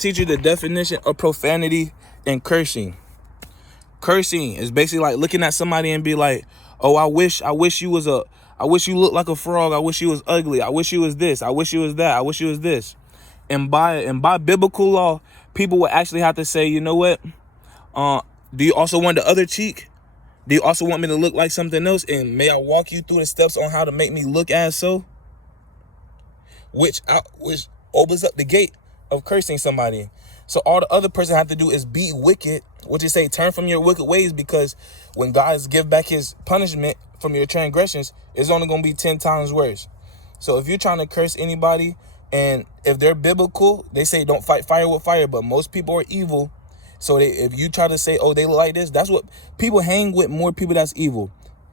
teach you the definition of profanity and cursing. Cursing is basically like looking at somebody and be like, oh, I wish you looked like a frog. I wish you was ugly. I wish you was this. I wish you was that. I wish you was this. And by biblical law, people would actually have to say, you know what? Do you also want the other cheek? Do you also want me to look like something else? And may I walk you through the steps on how to make me look as so? Which opens up the gate of cursing somebody. So all the other person have to do is be wicked, which is say turn from your wicked ways, because when God give back his punishment from your transgressions, it's only going to be 10 times worse. So if you're trying to curse anybody, and if they're biblical, they say don't fight fire with fire, but most people are evil. So if you try to say, oh, they look like this, that's what people hang with, more people that's evil.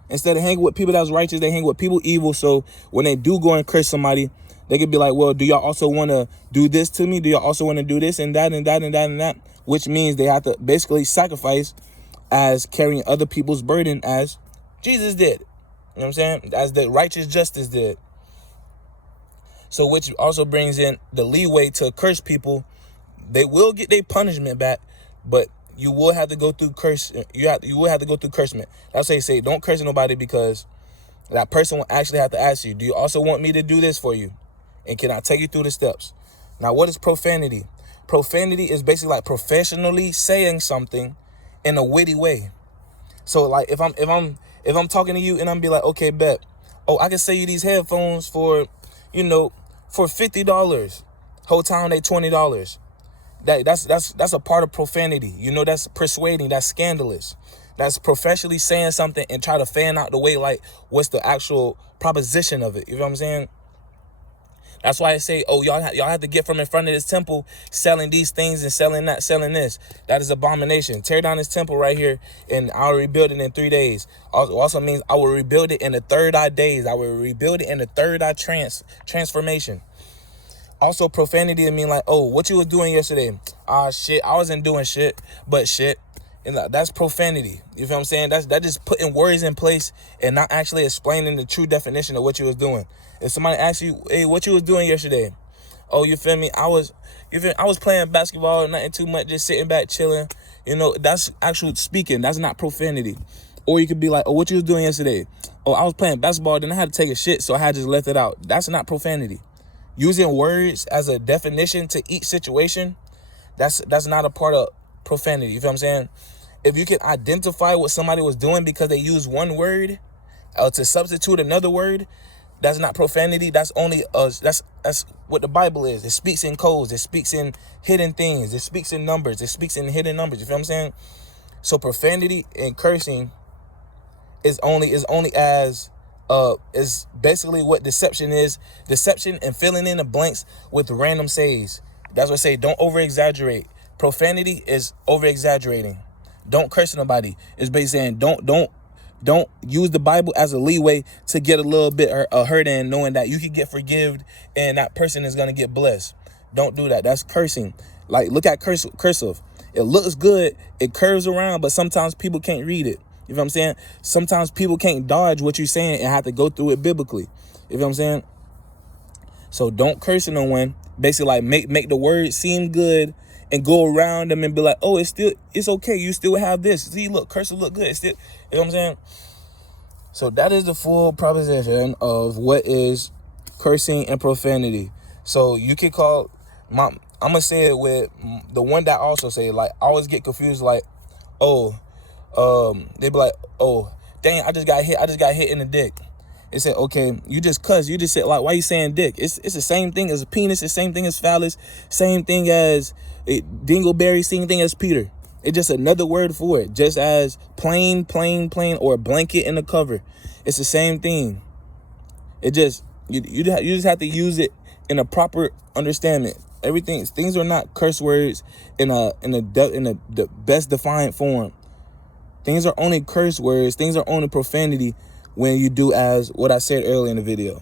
Instead of hanging with people that's righteous, they hang with people evil. So when they do go and curse somebody, they could be like, well, do y'all also want to do this to me? Do y'all also want to do this and that and that and that and that? Which means they have to basically sacrifice as carrying other people's burden as Jesus did. You know what I'm saying? As the righteous justice did. So which also brings in the leeway to curse people. They will get their punishment back, but you will have to go through curse. You will have to go through cursement. That's why they say don't curse nobody, because that person will actually have to ask you, do you also want me to do this for you? And can I take you through the steps? Now, what is profanity? Profanity is basically like professionally saying something in a witty way. So like if I'm talking to you and I'm be like, okay, bet. Oh, I can sell you these headphones for, for $50. Whole time they $20. That's a part of profanity. That's persuading. That's scandalous. That's professionally saying something and try to fan out the way like what's the actual proposition of it. You know what I'm saying? That's why I say, oh, y'all have to get from in front of this temple selling these things and selling that, selling this. That is abomination. Tear down this temple right here and I'll rebuild it in 3 days. Also means I will rebuild it in the third eye days. I will rebuild it in the third eye transformation. Also, profanity I mean like, oh, what you was doing yesterday? Shit, I wasn't doing shit, but shit. And that's profanity. You feel what I'm saying? That's just putting words in place and not actually explaining the true definition of what you was doing. If somebody asks you, hey, what you was doing yesterday? Oh, you feel me? I was playing basketball, nothing too much, just sitting back, chilling. That's actual speaking. That's not profanity. Or you could be like, oh, what you was doing yesterday? Oh, I was playing basketball, then I had to take a shit, so I had just left it out. That's not profanity. Using words as a definition to each situation, that's not a part of profanity. You feel what I'm saying? If you can identify what somebody was doing because they used one word to substitute another word, that's not profanity. That's only that's what the Bible is. It speaks in codes. It speaks in hidden things. It speaks in numbers. It speaks in hidden numbers. You feel what I'm saying? So profanity and cursing is only as is basically what deception is. Deception and filling in the blanks with random sayings. That's what I say. Don't over exaggerate. Profanity is over exaggerating. Don't curse nobody. It's basically saying don't use the Bible as a leeway to get a little bit hurt in, knowing that you can get forgiven and that person is going to get blessed. Don't do that. That's cursing. Like, look at cursive. It looks good. It curves around, but sometimes people can't read it. You know what I'm saying? Sometimes people can't dodge what you're saying and have to go through it biblically. You know what I'm saying? So don't curse no one. Basically, like make the word seem good and go around them and be like, oh, it's okay. You still have this. See, look, cursive look good. It's still, you know what I'm saying? So that is the full proposition of what is cursing and profanity. So you can call I'm gonna say it with the one that also say, like, I always get confused, like, they be like, oh, dang, I just got hit in the dick. They said, okay, you just cuss. You just said, like, why you saying dick? It's the same thing as a penis. The same thing as phallus. Same thing as dingleberry. Same thing as Peter. It's just another word for it. Just as plain, or blanket in the cover. It's the same thing. It just, you just have to use it in a proper understanding. Things are not curse words in the best defined form. Things are only curse words. Things are only profanity when you do as what I said earlier in the video.